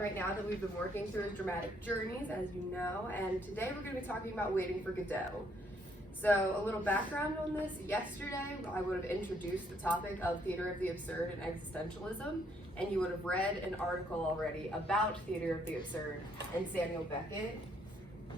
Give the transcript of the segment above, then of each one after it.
right now that we've been working through dramatic journeys, as you know, and today we're going to be talking about Waiting for Godot. So a little background on this. Yesterday I would have introduced the topic of theater of the absurd and existentialism, and you would have read an article already about theater of the absurd and Samuel Beckett.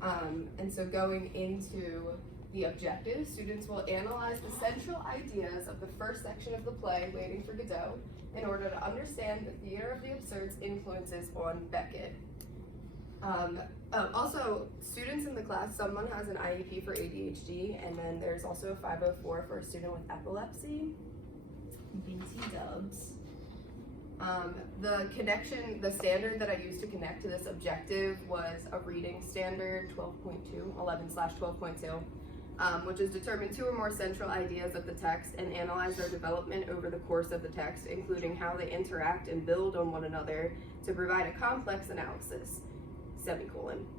And so going into the objectives, students will analyze the central ideas of the first section of the play, Waiting for Godot, in order to understand the theater of the absurd's influences on Beckett. Also, students in the class, someone has an IEP for ADHD, and then there's also a 504 for a student with epilepsy. BT dubs. The standard that I used to connect to this objective was a reading standard 12.2, 11/12.2. Which is determine two or more central ideas of the text and analyze their development over the course of the text, including how they interact and build on one another to provide a complex analysis,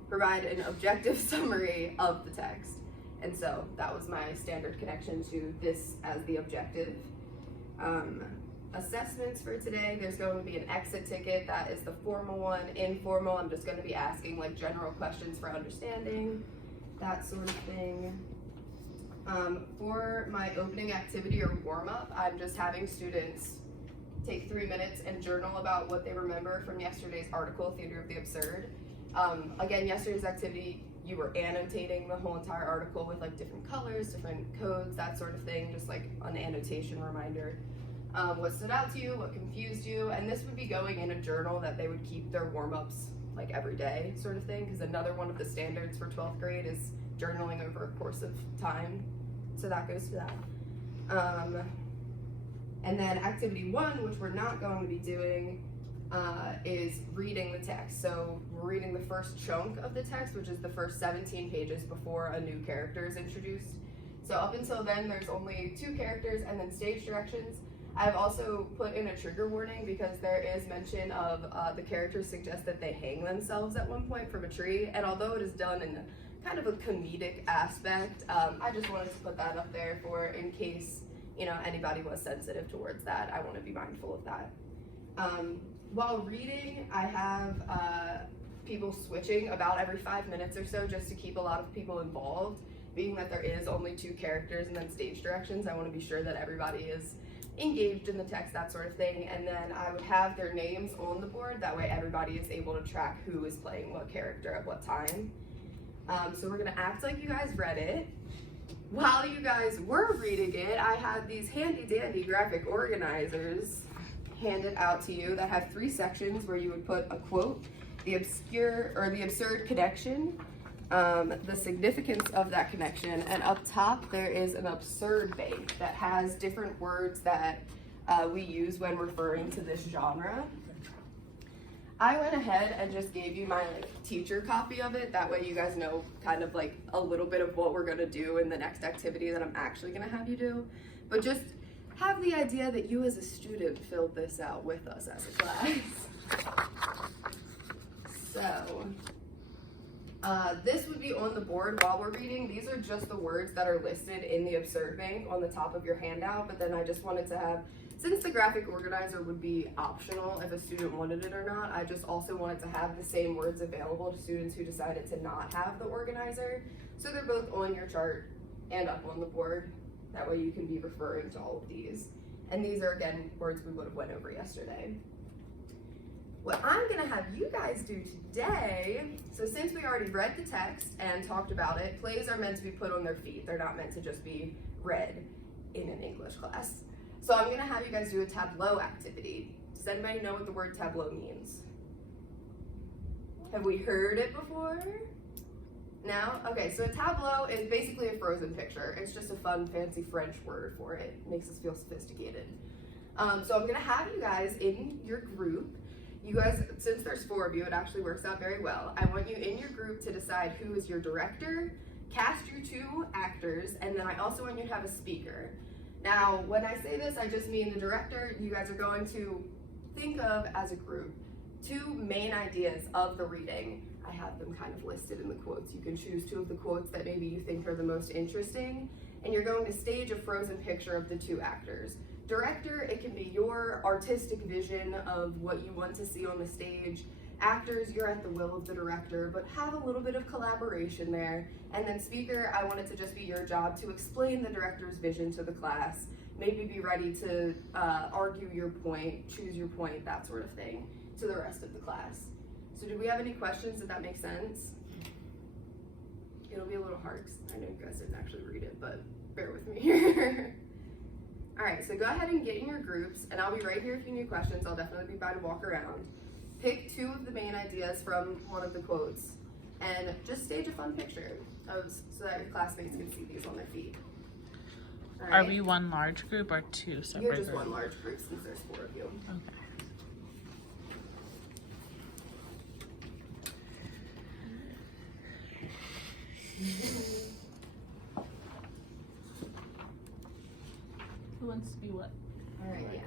provide an objective summary of the text. And so that was my standard connection to this as the objective. Assessments for today, there's going to be an exit ticket. That is the formal one. Informal, I'm just going to be asking like general questions for understanding, that sort of thing. For my opening activity or warm-up, I'm just having students take 3 minutes and journal about what they remember from yesterday's article, Theater of the Absurd. Again, yesterday's activity, you were annotating the whole entire article with like different colors, different codes, that sort of thing, just like an annotation reminder. What stood out to you, what confused you, and this would be going in a journal that they would keep their warm-ups like every day sort of thing, because another one of the standards for 12th grade is journaling over a course of time. So that goes to that. And then activity 1, which we're not going to be doing, is reading the text. So we're reading the first chunk of the text, which is the first 17 pages before a new character is introduced. So up until then, there's only 2 characters and then stage directions. I've also put in a trigger warning because there is mention of the characters suggest that they hang themselves at one point from a tree, and although it is done in kind of a comedic aspect, I just wanted to put that up there for in case anybody was sensitive towards that. I want to be mindful of that. While reading, I have people switching about every 5 minutes or so just to keep a lot of people involved. Being that there is only 2 characters and then stage directions, I want to be sure that everybody is engaged in the text, that sort of thing. And then I would have their names on the board, that way everybody is able to track who is playing what character at what time. So we're gonna act like you guys read it. While you guys were reading it, I had these handy dandy graphic organizers handed out to you that have 3 sections where you would put a quote, the obscure or the absurd connection, the significance of that connection, and up top there is an absurd bank that has different words that we use when referring to this genre. I went ahead and just gave you my teacher copy of it. That way you guys know kind of like a little bit of what we're gonna do in the next activity that I'm actually gonna have you do. But just have the idea that you as a student filled this out with us as a class. So, this would be on the board while we're reading. These are just the words that are listed in the absurd bank on the top of your handout, but then I just wanted to have, since the graphic organizer would be optional if a student wanted it or not, I just also wanted to have the same words available to students who decided to not have the organizer. So they're both on your chart and up on the board. That way you can be referring to all of these. And these are, again, words we would have went over yesterday. What I'm gonna have you guys do today, so since we already read the text and talked about it, plays are meant to be put on their feet. They're not meant to just be read in an English class. So I'm gonna have you guys do a tableau activity. Does anybody know what the word tableau means? Have we heard it before? No? Okay, so a tableau is basically a frozen picture. It's just a fun, fancy French word for it. It makes us feel sophisticated. So I'm gonna have you guys in your group. You guys, since there's 4 of you, it actually works out very well. I want you in your group to decide who is your director, cast your 2 actors, and then I also want you to have a speaker. Now, when I say this, I just mean the director, you guys are going to think of as a group 2 main ideas of the reading. I have them kind of listed in the quotes. You can choose 2 of the quotes that maybe you think are the most interesting, and you're going to stage a frozen picture of the 2 actors. Director, it can be your artistic vision of what you want to see on the stage. Actors, you're at the will of the director, but have a little bit of collaboration there. And then speaker, I want it to just be your job to explain the director's vision to the class, maybe be ready to argue your point, choose your point, that sort of thing, to the rest of the class. So do we have any questions? Did that make sense? It'll be a little hard, 'cause I know you guys didn't actually read it, but bear with me here. All right, so go ahead and get in your groups, and I'll be right here if you need questions. I'll definitely be by to walk around. Pick 2 of the main ideas from one of the quotes, and just stage a fun picture so that your classmates can see these on their feed. All right. Are we one large group or 2 separate You're just groups? one large group since there's 4 of you. Okay. Who wants to be what? All right, yeah.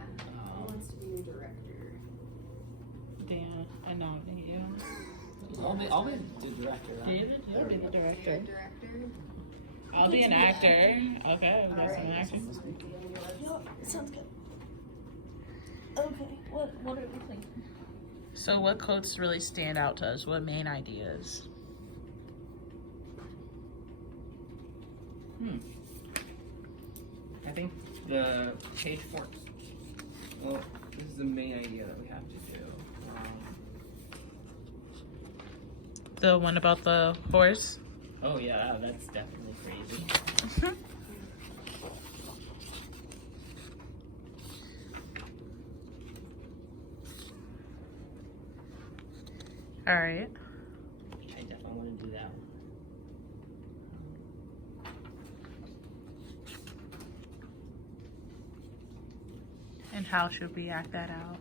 Who wants to be your director? Dan, I nominate you. I'll be the director. Right? David, you'll be the director. Director. I'll be an actor. Okay, All that's right. an actor. Sounds good. Okay, what are we thinking? So what quotes really stand out to us? What main ideas? I think the page 4. Well, this is the main idea that we have to do. The one about the horse? Oh yeah, that's definitely crazy. All right. I definitely want to do that one. And how should we act that out?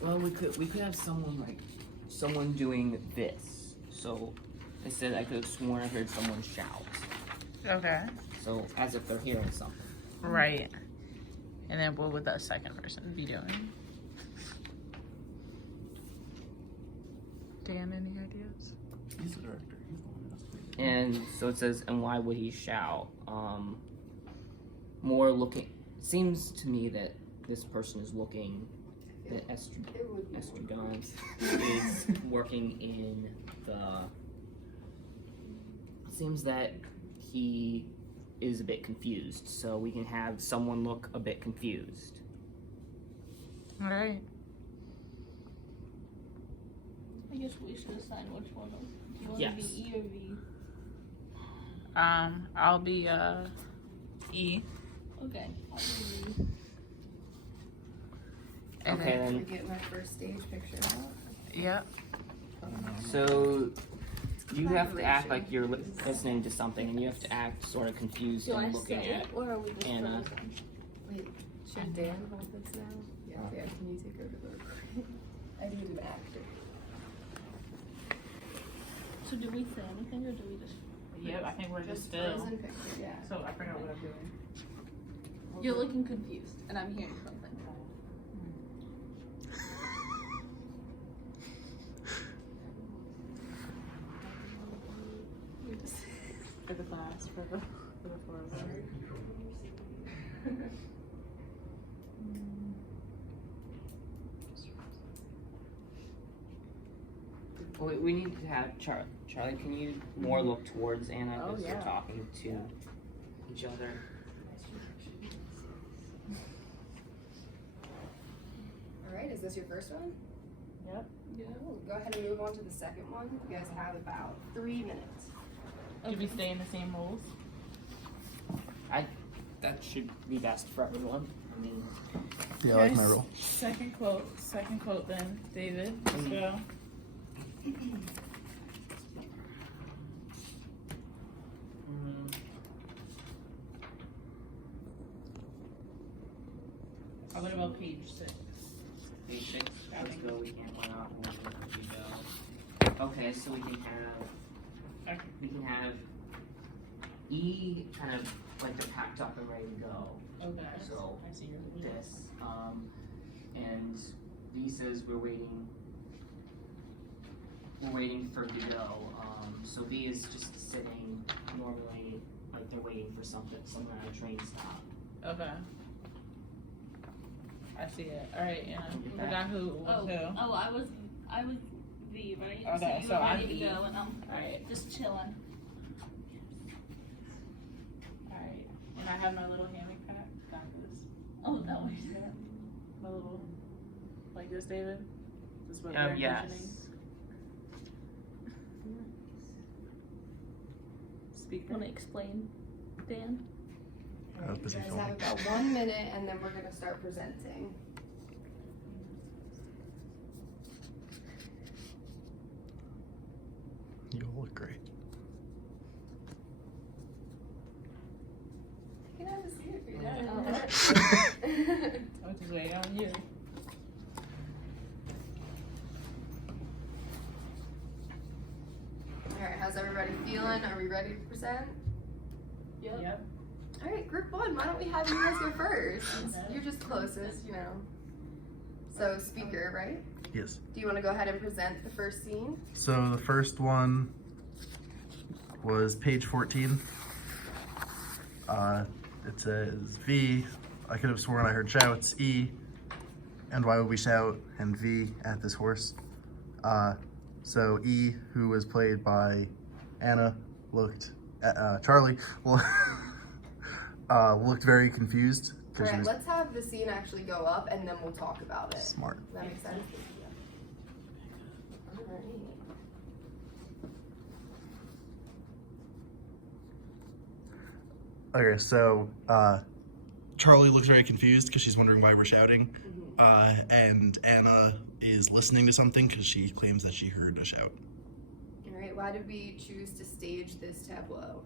Well, we could have someone doing this. So instead, I could have sworn I heard someone shout. Okay. So as if they're hearing something. Right. And then what would that second person be doing? Dan, any ideas? He's the director. He's the one that's doing it. And so it says, and why would he shout? More looking. Seems to me that this person is looking. That Estragon is working in the. It seems that he is a bit confused, so we can have someone look a bit confused. All right. I guess we should decide which one. Do you want Yes. to be E or V? I'll be E. Okay, I'll be V. And Okay, then, Let me then. get my first stage picture out. yep. So you have to act like you're listening to something, and you have to act sort of confused Do I and looking say at it, or are we just Anna. focusing? Wait, should Dan hold this now? Yeah. Dan, can you take over the recording? I need an actor. So do we say anything, or do we just? Yep, I think we're just still. frozen picture, yeah. So I forgot what I'm doing. You're looking confused, and I'm hearing something. For the class, for the 4 of us. We need to have Charlie. Charlie, can you more look towards Anna Oh, because yeah. they're talking to each other? All right, is this your first one? Yep. Yeah. Cool. Go ahead and move on to the second one. You guys have about 3 minutes. Should we stay in the same roles? That should be best for everyone. I mean, Yeah, I like my role. Second quote then, David. Let's go. What about page 6? page 6. Let's go. We can't run out. We go. Okay, so we can have E kind of like they're packed up and ready to go. Okay. So I see your this, and V says we're waiting for to go. So V is just sitting normally, like they're waiting for something, someone at a train stop. Okay. I see it. All right, yeah. I forgot who was who. Oh, I was V, right? Okay, you so were I'm ready V. to go, and I'm Alright. just chilling. Alright. And I have my little hammock pack. Got this. Oh, that way. My little, like this, David? This is what Oh, we're yes. envisioning. Speaker. Want to explain, Dan? I was busy You guys filming. have about 1 minute and then we're gonna start presenting. You all look great. You can have a seat if you're Yeah. done. I'm just waiting on you. Alright, how's everybody feeling? Are we ready to present? Yep. Alright, group one, why don't we have you guys go first? Since you're just closest, you know. So, speaker, right? Yes. Do you want to go ahead and present the first scene? So the first one was page 14. It says V. I could have sworn I heard shouts. E. And why would we shout? And V at this horse. So E, who was played by Anna, looked at Charlie. Looked very confused because she Alright, was let's have the scene actually go up and then we'll talk about it. Does smart. that make sense? Alright. Okay, so Charlie looks very confused because she's wondering why we're shouting, and Anna is listening to something because she claims that she heard a shout. Alright, why did we choose to stage this tableau?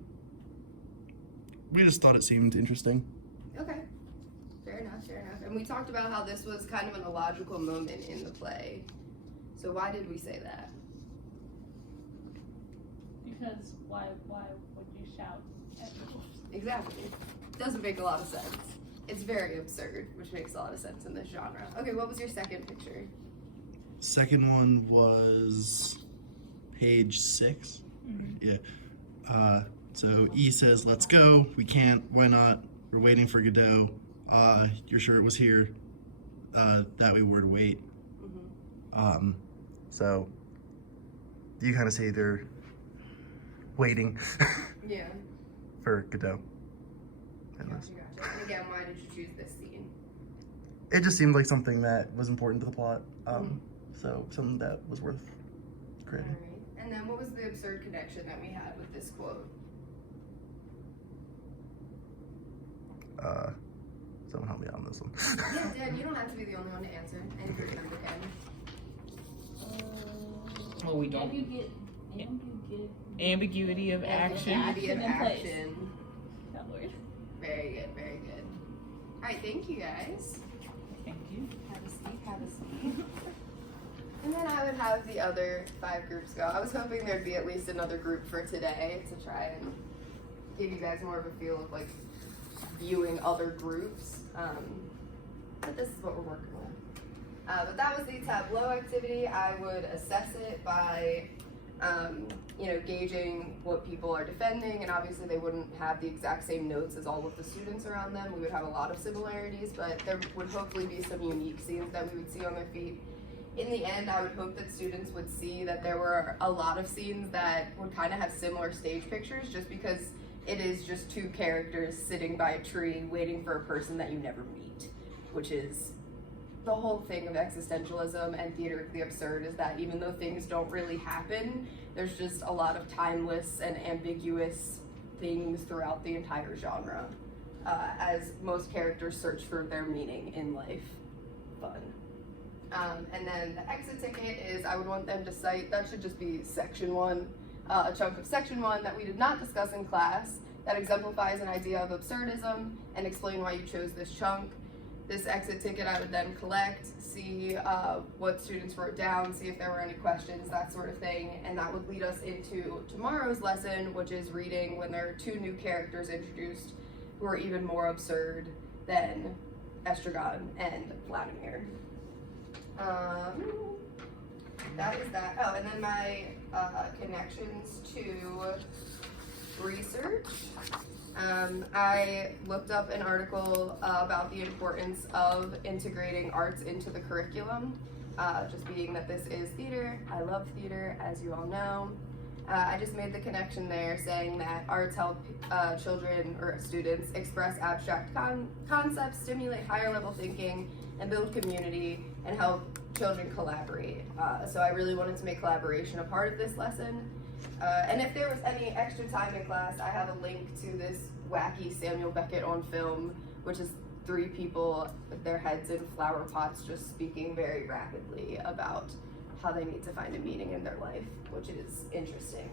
We just thought it seemed interesting. Okay, fair enough, fair enough. And we talked about how this was kind of an illogical moment in the play. So why did we say that? Because why would you shout at people? Exactly. Doesn't make a lot of sense. It's very absurd, which makes a lot of sense in this genre. Okay, what was your second picture? Second one was page 6. Yeah. So E says, "Let's go. We can't. Why not? We're waiting for Godot. You're sure it was here? That we were to wait." So you kind of say they're waiting Yeah. for Godot. And Gotcha, gotcha. And again, why did you choose this scene? it just seemed like something that was important to the plot. So something that was worth creating. Alright. And then what was the absurd connection that we had with this quote? Someone help me out on this one. Yeah, Dan, you don't have to be the only one to answer. And your turn again. Well, we don't. Ambiguity of action. Ambiguity of Action in place. action. That word. Very good, very good. Alright, thank you guys. Thank you. Have a seat, have a seat. And then I would have the other 5 groups go. I was hoping there'd be at least another group for today to try and give you guys more of a feel of like viewing other groups. But this is what we're working with. But that was the tableau activity. I would assess it by gauging what people are defending, and obviously they wouldn't have the exact same notes as all of the students around them. We would have a lot of similarities, but there would hopefully be some unique scenes that we would see on their feet. In the end, I would hope that students would see that there were a lot of scenes that would kind of have similar stage pictures, just because it is just 2 characters sitting by a tree waiting for a person that you never meet, which is the whole thing of existentialism and theater of the absurd, is that even though things don't really happen, there's just a lot of timeless and ambiguous things throughout the entire genre, as most characters search for their meaning in life. Fun. And then the exit ticket is, I would want them to cite, that should just be section 1, a chunk of section 1 that we did not discuss in class that exemplifies an idea of absurdism, and explain why you chose this chunk. This exit ticket I would then collect, see what students wrote down, see if there were any questions, that sort of thing, and that would lead us into tomorrow's lesson, which is reading when there are 2 new characters introduced who are even more absurd than Estragon and Vladimir. That is that. Oh, and then my connections to research. I looked up an article about the importance of integrating arts into the curriculum. Just being that this is theater, I love theater, as you all know. I just made the connection there, saying that arts help children or students express abstract concepts, stimulate higher level thinking, and build community, and help children collaborate. So I really wanted to make collaboration a part of this lesson. And if there was any extra time in class, I have a link to this wacky Samuel Beckett on film, which is 3 people with their heads in flower pots just speaking very rapidly about how they need to find a meaning in their life, which is interesting.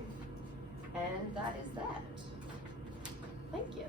And that is that. Thank you.